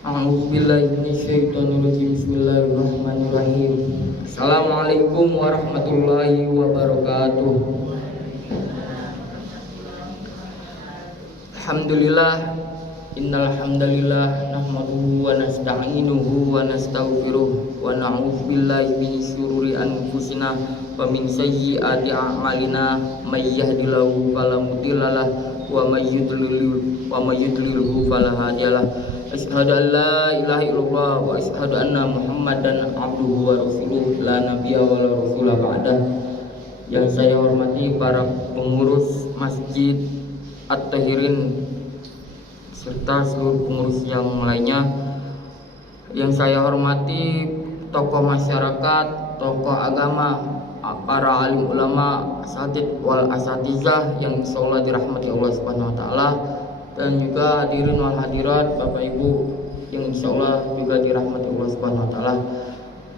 A'udzubillahi minasyaitonirrajim. Bismillahirrahmanirrahim. Assalamualaikum warahmatullahi wabarakatuh. Alhamdulillah, innal hamdalillah nahmaduhu wa nasta'inuhu wa nastaghfiruh wa na'udzu billahi min syururi anfusina wa min sayyiati a'malina may yahdihillahu fala mudhillalah wa may yudlilhu fala hadiyalah. Asyhadu an la ilaha illallah wa asyhadu anna Muhammadan abduhu wa rasuluh la nabiyya wa la rasula ba'dah. Yang saya hormati para pengurus Masjid At-Tahirin serta seluruh pengurus yang lainnya. Yang saya hormati tokoh masyarakat, tokoh agama, para alim ulama, asatidz wal asatizah yang insyaallah dirahmati Allah Subhanahu wa taala, dan juga hadirin wal hadirat Bapak Ibu yang insyaallah juga dirahmati Allah Subhanahu wa taala.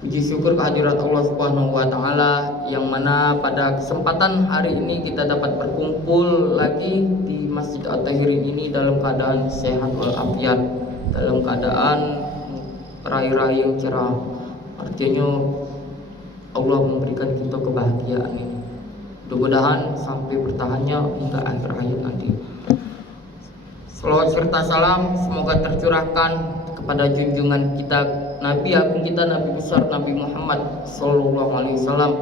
Puji syukur kehadirat Allah Subhanahu wa taala yang mana pada kesempatan hari ini kita dapat berkumpul lagi di Masjid At-Tahirin ini dalam keadaan sehat walafiat, dalam keadaan rai-rai yang cerah. Artinya Allah memberikan kita kebahagiaan ini. Mudah-mudahan sampai bertahannya hingga akhir hayat nanti. Salawat serta salam semoga tercurahkan kepada junjungan kita Nabi agung kita, Nabi besar Nabi Muhammad sallallahu alaihi wasallam,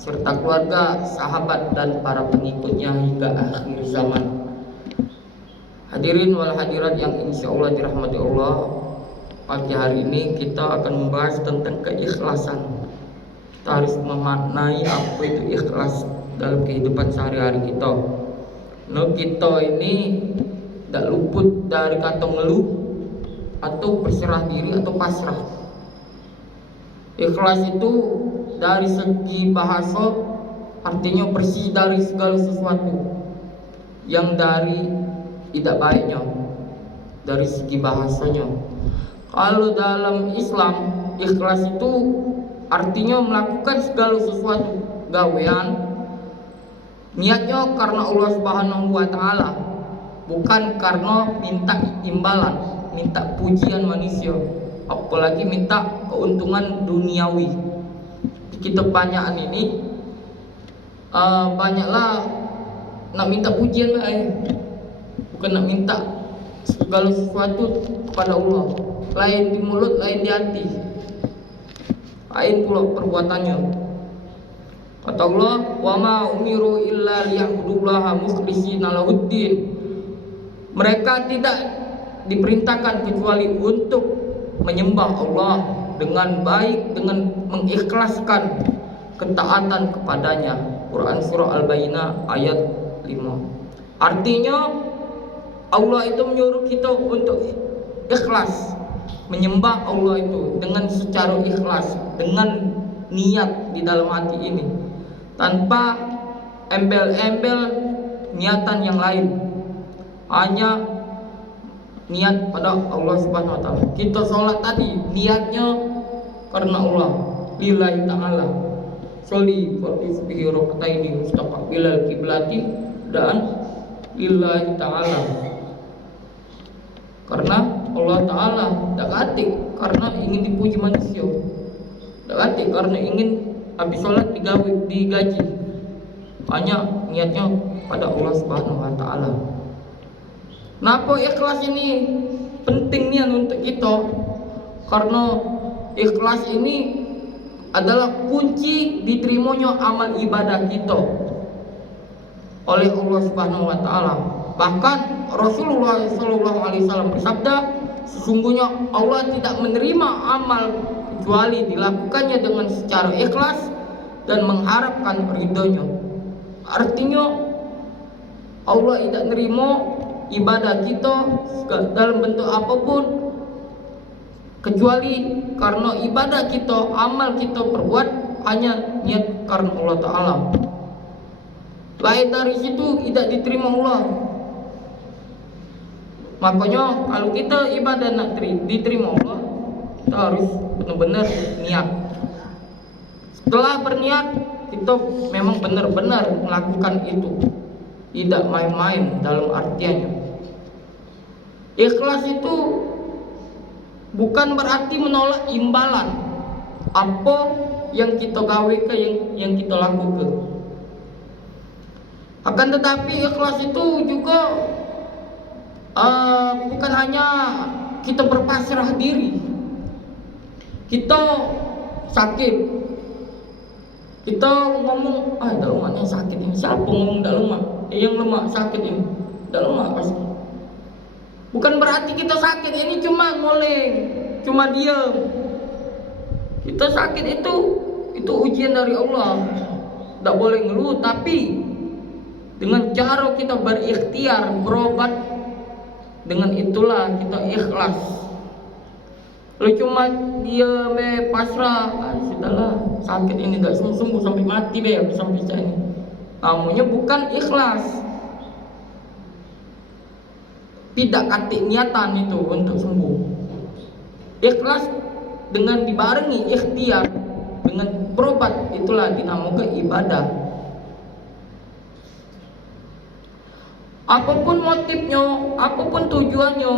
serta keluarga, sahabat dan para pengikutnya hingga akhir zaman. Hadirin wal hadirat yang insyaallah dirahmati Allah, pagi hari ini kita akan membahas tentang keikhlasan. Kita harus memaknai apa itu ikhlas dalam kehidupan sehari-hari kita. Kita ini tidak luput dari kata ngeluh atau berserah diri atau pasrah. Ikhlas itu dari segi bahasa artinya bersih dari segala sesuatu yang dari tidak baiknya dari segi bahasanya. Kalau dalam Islam, ikhlas itu artinya melakukan segala sesuatu gawean niatnya karena Allah Subhanahu wa taala, bukan karena minta imbalan, minta pujian manusia, apalagi minta keuntungan duniawi. Kita banyakan ini banyaklah nak minta pujian bukan nak minta segala sesuatu kepada Allah. Lain di mulut, lain di hati, lain pula perbuatannya. Kata Allah, wa ma umiru illa liya'budullaha mukhlishina lahuddin. Mereka tidak diperintahkan kecuali untuk menyembah Allah dengan baik, dengan mengikhlaskan ketaatan kepadanya. Quran surah Al-Baqarah ayat 5. Artinya Allah itu menyuruh kita untuk ikhlas, menyembah Allah itu dengan secara ikhlas, dengan niat di dalam hati ini, tanpa embel-embel niatan yang lain, hanya niat pada Allah Subhanahu wa taala. Kita sholat tadi niatnya karena Allah, lillahi ta'ala. Sholli fardhu raka'ataini mustaqbilal kiblati, dan lillahi ta'ala karena Allah Ta'ala. Tak katik karena ingin dipuji manusia, tak katik karena ingin habis sholat digaji, hanya niatnya pada Allah Subhanahu wa taala. Kenapa ikhlas ini penting nih untuk kita? Karena ikhlas ini adalah kunci diterimanya amal ibadah kita oleh Allah Subhanahu wa taala. Bahkan Rasulullah sallallahu alaihi wasallam bersabda, sesungguhnya Allah tidak menerima amal kecuali dilakukannya dengan secara ikhlas dan mengharapkan ridhonya. Artinya Allah tidak menerima ibadah kita dalam bentuk apapun kecuali karena ibadah kita, amal kita perbuat hanya niat karena Allah Ta'ala. Lain dari situ tidak diterima Allah. Makanya kalau kita ibadah nak diterima Allah, kita harus benar-benar niat. Setelah berniat, kita memang benar-benar melakukan itu, tidak main-main dalam artiannya. Ikhlas itu bukan berarti menolak imbalan apa yang kita gawe ke yang kita lakukan. Akan tetapi ikhlas itu juga bukan hanya kita berpasrah diri. Kita sakit, kita ngomong, dah lemaknya sakit ini. Siapa ngomong dah lemak? Yang lemak sakit ini, dah lemak pasti. Bukan berarti kita sakit ini cuma ngoleng, cuma diam. Kita sakit itu ujian dari Allah. Tak boleh ngeluh, tapi dengan cara kita berikhtiar berobat, dengan itulah kita ikhlas. Kalau cuma dia pasrah, sudahlah, sakit ini tak sembuh sampai mati sampai saya ini. Namanya bukan ikhlas. Tidak katik niatan itu untuk sembuh. Ikhlas dengan dibarengi ikhtiar dengan berobat, itulah dinamakan ibadah. Apapun motifnya, apapun tujuannya,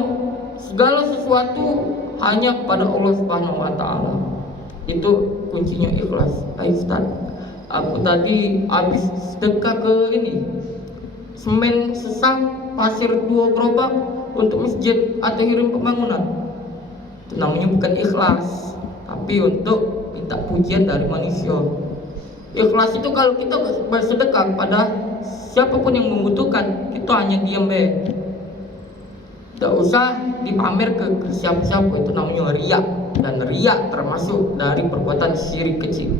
segala sesuatu hanya kepada Allah Subhanahu wa taala. Itu kuncinya ikhlas. Ustaz, aku tadi habis sedekah ke ini, semen sesak, pasir 2 gerobak untuk masjid atau kirim pembangunan. Itu namanya bukan ikhlas, tapi untuk minta pujian dari manusia. Ikhlas itu kalau kita bersedekah pada siapapun yang membutuhkan, kita hanya diam tidak usah dipamer ke siapa-siapa. Itu namanya riya, dan riya termasuk dari perbuatan syirik kecil.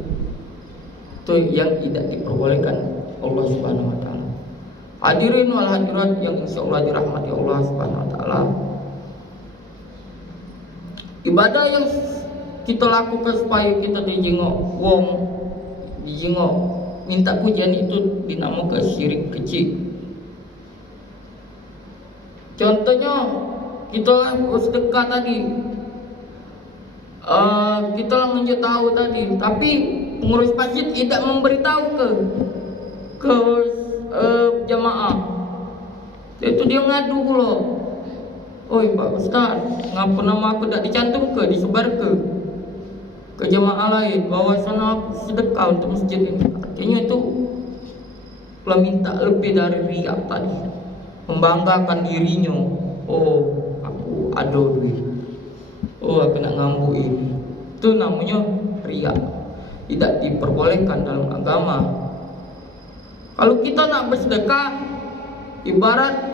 Itu yang tidak diperbolehkan Allah Subhanahu wa taala. Hadirin wal hadirat yang insyaallah dirahmati Allah Subhanahu wa taala. Ibadah yang kita lakukan supaya kita dijengok wong, dijengok minta pujian, itu dinamakan syirik kecil. Contohnya kita sedekah tadi, kita lanjut tahu tadi, tapi pengurus masjid tidak memberitahu ke jamaah. Itu dia ngadu loh. Oi Pak Ustaz, ngapa nama aku tak dicantum disebar ke jamaah lain bahwa sana aku sedekah untuk masjid ini. Artinya itu lah minta lebih dari riak tadi, membanggakan dirinya. Oh, aku ada duit. Oh, aku nak ngambu ini. Itu namanya riak. Tidak diperbolehkan dalam agama. Kalau kita nak bersedekah, ibarat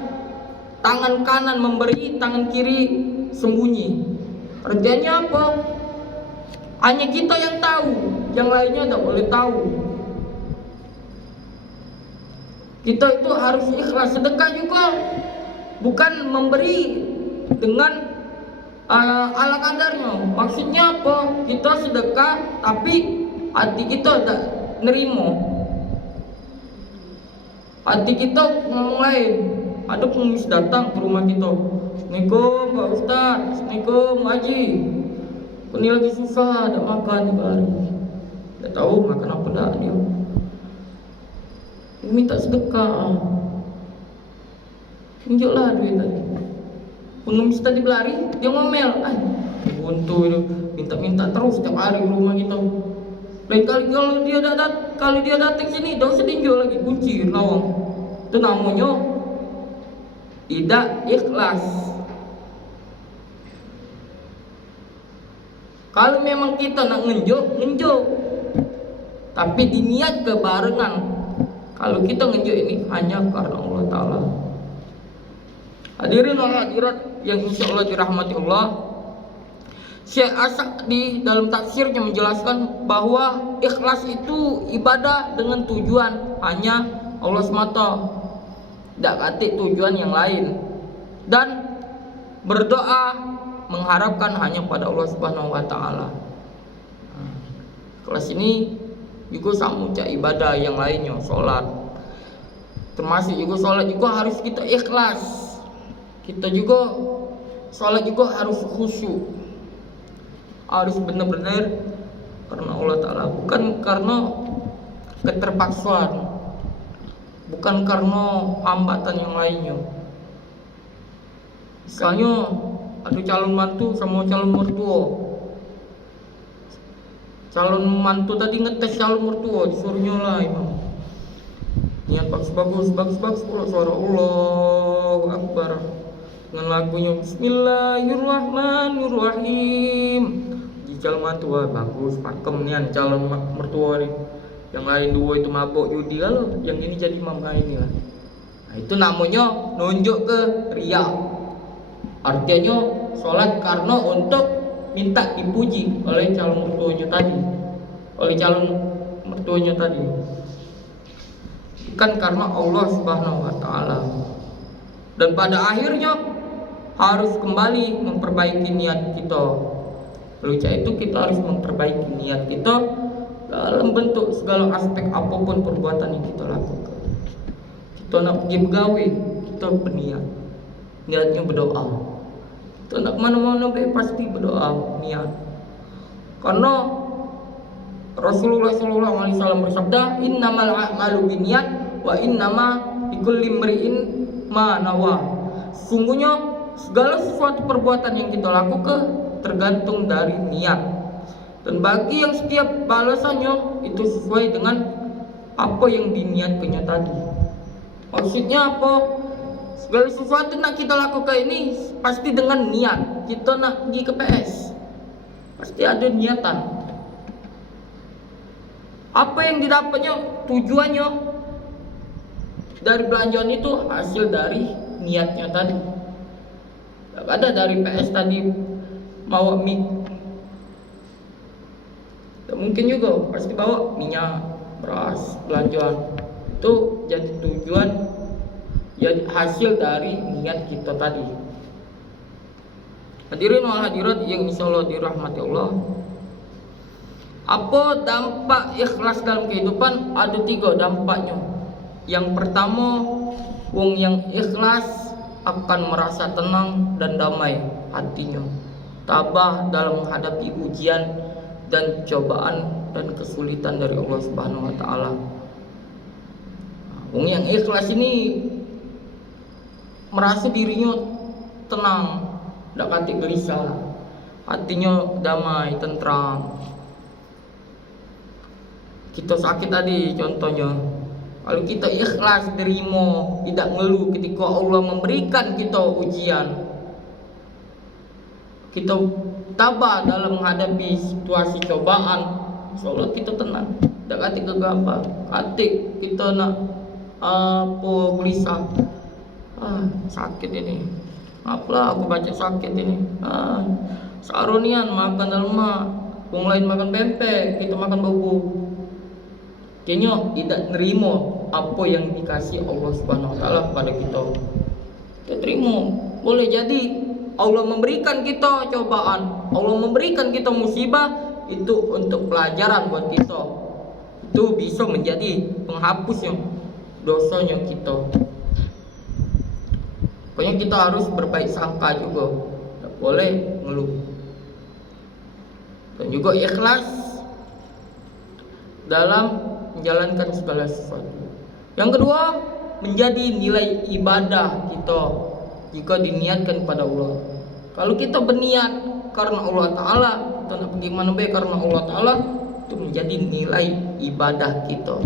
tangan kanan memberi, tangan kiri sembunyi. Kerjanya apa? Hanya kita yang tahu, yang lainnya tak boleh tahu. Kita itu harus ikhlas. Sedekah juga bukan memberi dengan ala kadarnya. Maksudnya apa? Kita sedekah tapi hati kita tak nerima. Hati kita ngomong lain. Ada pengemis datang ke rumah kita, Assalamualaikum Pak Ustaz, Assalamualaikum Haji, ini lagi susah, tak makan 3 hari. Tak tahu makan apa dah dia. Minta sedekah, tunjuklah duit tadi. Pengemis tadi berlari, dia ngomel, buntu itu, minta-minta terus setiap hari ke rumah kita. Lain kali kalau dia datang sini, dah usah tinjau lagi, kunci lawang. Itu namanya tidak ikhlas. Kalau memang kita nak ngenjuk, tapi diniat kebarengan. Kalau kita ngenjuk ini hanya karena Allah Ta'ala. Hadirin wal hadirat yang insyaallah dirahmati Allah, Syekh As-Sa'di dalam tafsirnya menjelaskan bahwa ikhlas itu ibadah dengan tujuan hanya Allah semata, tidak katik tujuan yang lain, dan berdoa mengharapkan hanya pada Allah Subhanahu wa taala. Kelas ini juga sama cak ibadah yang lainnya, sholat. Termasuk juga sholat juga harus kita ikhlas. Kita juga sholat juga harus khusyuk. Harus benar-benar karena Allah Ta'ala, bukan karena keterpaksaan, bukan karena hambatan yang lainnya. Misalnya ada calon mantu sama calon mertua. Calon mantu tadi ngetes calon mertua, disuruh nyolai imam. Niat bagus pula suara Allahu Akbar dengan lagunya Bismillahirrahmanirrahim. Di calon mantu bagus, pakem nian calon mertua nih. Yang lain dua itu mabok judi, kalau yang ini jadi imam ini lah. Nah, itu namanya nunjuk ke riya. Artinya sholat karena untuk minta dipuji oleh calon mertuanya tadi. Bukan karena Allah Subhanahu wa taala. Dan pada akhirnya harus kembali memperbaiki niat kita. Oleh itu kita harus memperbaiki niat kita dalam bentuk segala aspek apapun perbuatan yang kita lakukan. Kita nak pergi begawe, kita berniat. Niatnya berdoa. Kita nak kemana-mana pasti berdoa, niat. Karena Rasulullah SAW bersabda, innamal a'malu binniyat wa innama likulli imri'in ma nawa. Sungguhnya segala sesuatu perbuatan yang kita lakukan tergantung dari niat. Dan bagi yang setiap balasannya itu sesuai dengan apa yang diniatkannya tadi. Maksudnya apa? Segala sesuatu nak kita lakukan ini pasti dengan niat. Kita nak pergi ke PS, pasti ada niatan. Apa yang didapatnya, tujuannya dari belanjaan itu hasil dari niatnya tadi. Tidak ada dari PS tadi bawa mic. Tak mungkin juga pasti bawa minyak, beras, belanjaan. Itu jadi tujuan, jadi hasil dari niat kita tadi. Hadirin wal hadirat yang insyaallah dirahmati Allah. Apa dampak ikhlas dalam kehidupan? Ada 3 dampaknya. Yang pertama, wong yang ikhlas akan merasa tenang dan damai hatinya, tabah dalam menghadapi ujian dan cobaan dan kesulitan dari Allah Subhanahu wa taala. Wong yang ikhlas ini merasa dirinya tenang, tidak kati gelisah, hatinya damai, tentram. Kita sakit tadi contohnya, kalau kita ikhlas terima, tidak ngeluh ketika Allah memberikan kita ujian, kita tabah dalam menghadapi situasi cobaan, insyaallah kita tenang, tidak kati gegabah, kati kita nak gelisah, sakit ini, apalah aku baca sakit ini, saronian makan lemak, wong lain makan pempek, kita makan bubur. Kayaknya tidak nerima apa yang dikasih Allah Subhanahu wa taala kepada kita. Kita terima. Boleh jadi Allah memberikan kita cobaan, Allah memberikan kita musibah itu untuk pelajaran buat kita. Itu bisa menjadi penghapus yang dosanya kita. Pokoknya kita harus berbaik sangka juga. Tidak boleh ngeluh. Dan juga ikhlas dalam menjalankan segala sesuatu. Yang kedua, menjadi nilai ibadah kita jika diniatkan kepada Allah. Kalau kita berniat karena Allah Ta'ala, kita nak pergi mana baik karena Allah Ta'ala, itu menjadi nilai ibadah kita.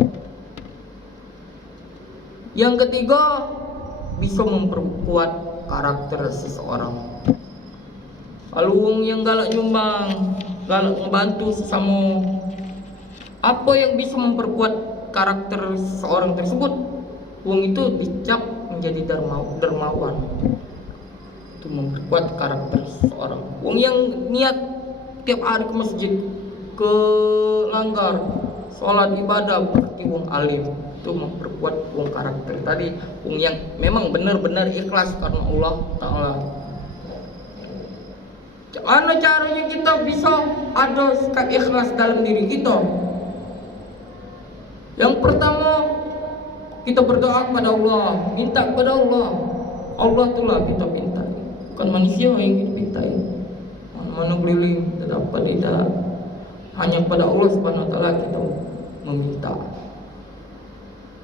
Yang ketiga, bisa memperkuat karakter seseorang. Kalau wong yang galak nyumbang, galak membantu sesama, apa yang bisa memperkuat karakter seorang tersebut? Wong itu dicap menjadi dermawan. Itu memperkuat karakter seseorang. Wong yang niat tiap hari ke masjid, ke langgar, sholat ibadah seperti wong alim, itu memperkuat wong karakter tadi. Wong yang memang benar-benar ikhlas karena Allah Ta'ala. Mana caranya kita bisa ada sikap ikhlas dalam diri kita? Yang pertama, kita berdoa kepada Allah, minta kepada Allah. Allah itulah kita minta, bukan manusia yang kita mintai. Mana keliling tidak dapat, tidak. Hanya kepada Allah Subhanahu wa taala kita meminta.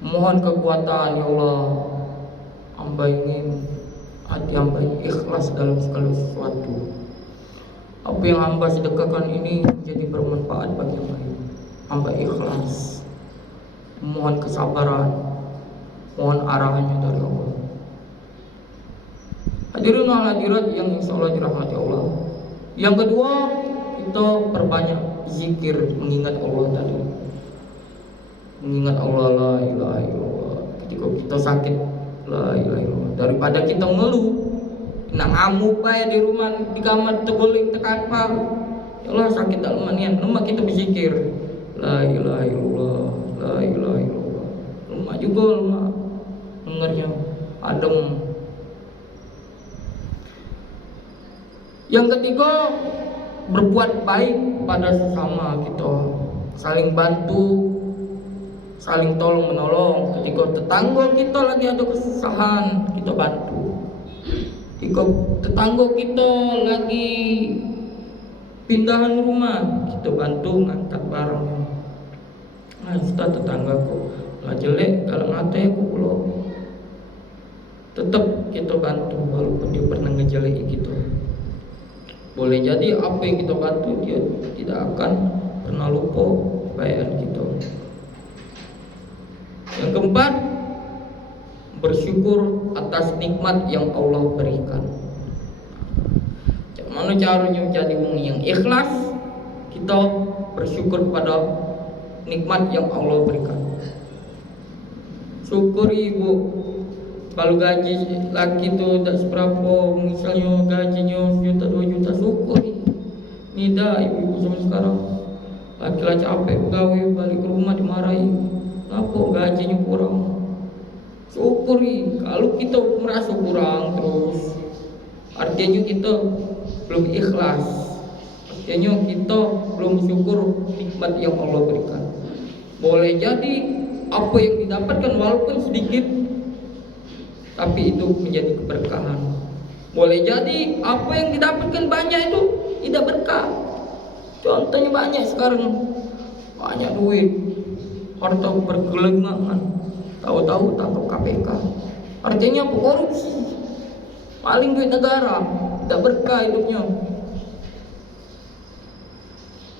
Mohon kekuatan, ya Allah. Hamba ingin hati hamba ini ikhlas dalam segala sesuatu. Apa yang hamba sedekahkan ini menjadi bermanfaat bagi yang lain. Hamba ikhlas, mohon kesabaran, mohon arahannya dari Allah. Hadirin wal hadirat yang insya Allah dirahmati Allah. Yang kedua, kita perbanyak zikir, mengingat Allah tadi. Mengingat Allah, la ilaha illallah. Ketika kita sakit, la ilaha illallah. Daripada kita ngeluh, nang amuk bae di rumah, di kamar teguling tekapar. Ya Allah sakit dalmanian, rumah kita berzikir, la ilaha illallah, la ilaha illallah. Rumah juga rumah dengarnya adem. Yang ketiga, berbuat baik pada sesama kita, saling bantu, saling tolong menolong. Ketika tetangga kita lagi ada kesusahan, kita bantu. Ketika tetangga kita lagi pindahan rumah, kita bantu ngangkat barangnya. Nah, kita tetanggaku nggak jelek, kalau ngatai aku pulau, tetap kita bantu walaupun dia pernah ngejeleki kita. Boleh jadi apa yang kita bantu dia tidak akan pernah lupa kebaikan kita. Yang keempat, bersyukur atas nikmat yang Allah berikan. Mana caranya menjadi orang yang ikhlas? Kita bersyukur kepada nikmat yang Allah berikan. Syukuri ibu, kalau gaji laki itu tidak seberapa, misalnya gajinya 1 juta 2 juta, syukuri. Nida ibu-ibu zaman sekarang, laki-laki capek pegawai balik ke rumah dimarahi, kenapa gajinya kurang? Syukuri. Kalau kita merasa kurang terus, artinya kita belum ikhlas, artinya kita belum syukur nikmat yang Allah berikan. Boleh jadi apa yang didapatkan walaupun sedikit, tapi itu menjadi keberkahan. Boleh jadi apa yang didapatkan banyak itu tidak berkah. Contohnya banyak sekarang, banyak duit, harta bergelengan, tahu-tahu tangkap KPK. Artinya apa? Korupsi, paling duit negara, tidak berkah hidupnya.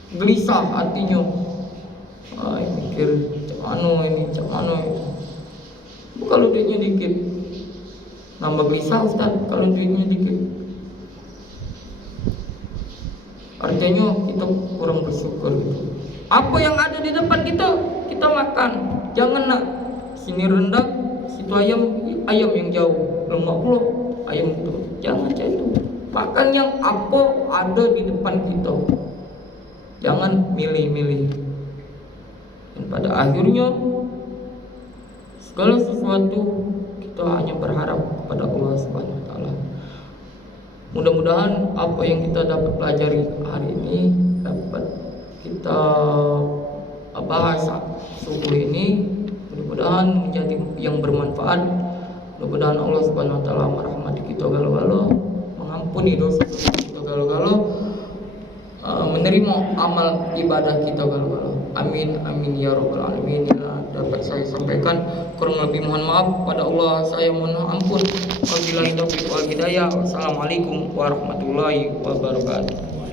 Gelisah hatinya, mikir cak mano ini. Kalau duitnya dikit, nambah gelisah Ustaz. Kalau duitnya dikit, artinya kita kurang bersyukur gitu. Apa yang ada di depan kita makan. Jangan nak sini rendah, situ ayam yang jauh, lemak pula ayam itu. Jangan cak itu. Makan yang apa ada di depan kita. Jangan milih-milih. Dan pada akhirnya segala sesuatu kita hanya berharap kepada Allah Subhanahu wa taala. Mudah-mudahan apa yang kita dapat pelajari hari ini dapat kita bahas subuh ini, mudah-mudahan menjadi yang bermanfaat. Mudah-mudahan Allah Subhanahu wa taala merahmati kita galo-galo, mengampuni dosa kita galo-galo, menerima amal ibadah kita galo-galo. Amin amin ya rabbal alamin. Dapat saya sampaikan, kurang lebih mohon maaf pada Allah, saya mohon ampun. Wabillahi taufiq wal hidayah. Wassalamualaikum warahmatullahi wabarakatuh.